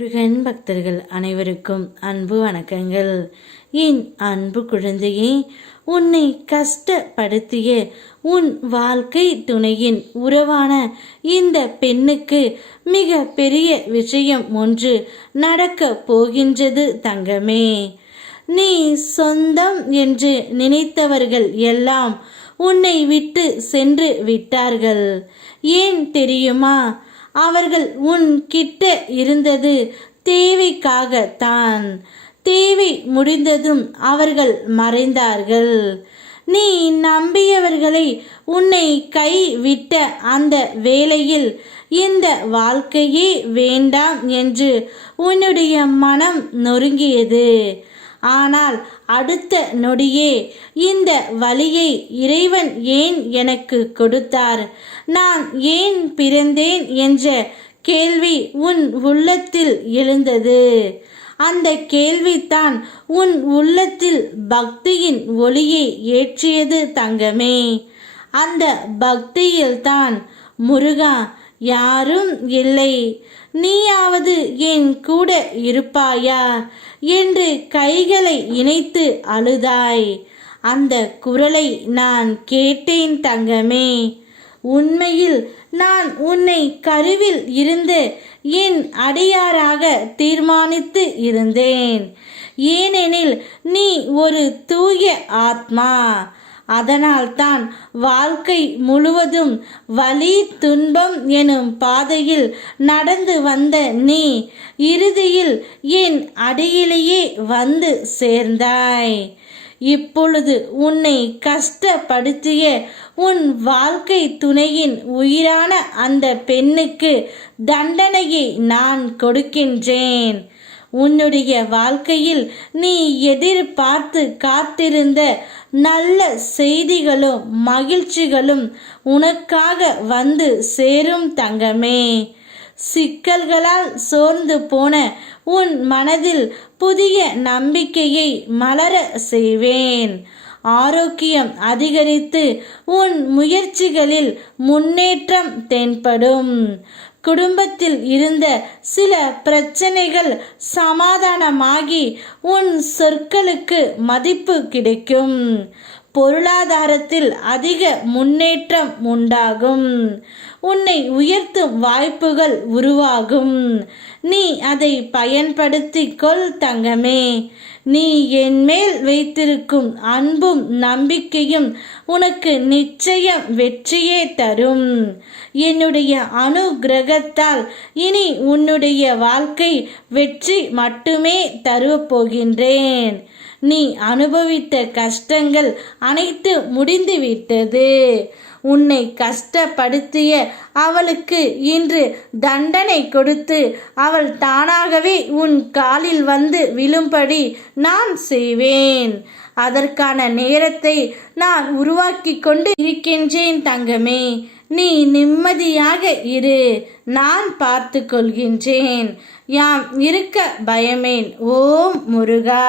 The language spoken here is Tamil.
முருகன் பக்தர்கள் அனைவருக்கும் அன்பு வணக்கங்கள். என் அன்பு குழந்தையே, உன்னை கஷ்டப்படுத்திய உன் வாழ்க்கை துணையின் உறவான இந்த பெண்ணுக்கு மிக பெரிய விஷயம் ஒன்று நடக்க போகின்றது தங்கமே. நீ சொந்தம் என்று நினைத்தவர்கள் எல்லாம் உன்னை விட்டு சென்று விட்டார்கள். ஏன் தெரியுமா? அவர்கள் உன் கிட்ட இருந்தது தேவைக்காகத்தான். தேவை முடிந்ததும் அவர்கள் மறைந்தார்கள். நீ நம்பியவர்களை உன்னை கைவிட்ட அந்த வேளையில் இந்த வாழ்க்கையே வேண்டாம் என்று உன்னுடைய மனம் நொறுங்கியது. ஆனால் அடுத்த நொடியே இந்த வலியை இறைவன் ஏன் எனக்கு கொடுத்தார், நான் ஏன் பிறந்தேன் என்ற கேள்வி உன் உள்ளத்தில் எழுந்தது. அந்த கேள்வித்தான் உன் உள்ளத்தில் பக்தியின் ஒளியை ஏற்றியது தங்கமே. அந்த பக்தியில்தான் முருகா, யாரும் இல்லை, நீயாவது என் கூட இருப்பாயா என்று கைகளை இணைத்து அழுதாய். அந்த குரலை நான் கேட்டேன் தங்கமே. உண்மையில் நான் உன்னை கருவில் இருந்து என் அடியாராக தீர்மானித்து இருந்தேன். ஏனெனில் நீ ஒரு தூய ஆத்மா. அதனால்தான் வாழ்க்கை முழுவதும் வலி துன்பம் எனும் பாதையில் நடந்து வந்த நீ இறுதியில் என் அடியிலேயே வந்து சேர்ந்தாய். இப்பொழுது உன்னை கஷ்டப்படுத்திய உன் வாழ்க்கை துணையின் உயிரான அந்த பெண்ணுக்கு தண்டனையை நான் கொடுக்கின்றேன். உன்னுடைய வாழ்க்கையில் நீ எதிர்பார்த்து காத்திருந்த நல்ல செய்திகளும் மகிழ்ச்சிகளும் உனக்காக வந்து சேரும் தங்கமே. சிக்கல்களால் சோர்ந்து போன உன் மனதில் புதிய நம்பிக்கையை மலர செய்வேன். ஆரோக்கியம் அதிகரித்து உன் முயற்சிகளில் முன்னேற்றம் தென்படும். குடும்பத்தில் இருந்த சில பிரச்சனைகள் சமாதானமாகி உன் சொற்களுக்கு மதிப்பு கிடைக்கும். பொருளாதாரத்தில் அதிக முன்னேற்றம் உண்டாகும். உன்னை உயர்த்தும் வாய்ப்புகள் உருவாகும். நீ அதை பயன்படுத்திக் கொள் தங்கமே. நீ என் மேல் வைத்திருக்கும் அன்பும் நம்பிக்கையும் உனக்கு நிச்சயம் வெற்றியே தரும். என்னுடைய அனுக்கிரகத்தால் இனி உன்னுடைய வாழ்க்கை வெற்றி மட்டுமே தரப்போகின்றேன். நீ அனுபவித்த கஷ்டங்கள் அனைத்து முடிந்துவிட்டது. உன்னை கஷ்டப்படுத்திய அவளுக்கு இன்று தண்டனை கொடுத்து அவள் தானாகவே உன் காலில் வந்து விழும்படி நான் செய்வேன். அதற்கான நேரத்தை நான் உருவாக்கி கொண்டு இருக்கின்றேன் தங்கமே. நீ நிம்மதியாக இரு, நான் பார்த்து கொள்கின்றேன். யாம் இருக்க பயமேன். ஓம் முருகா.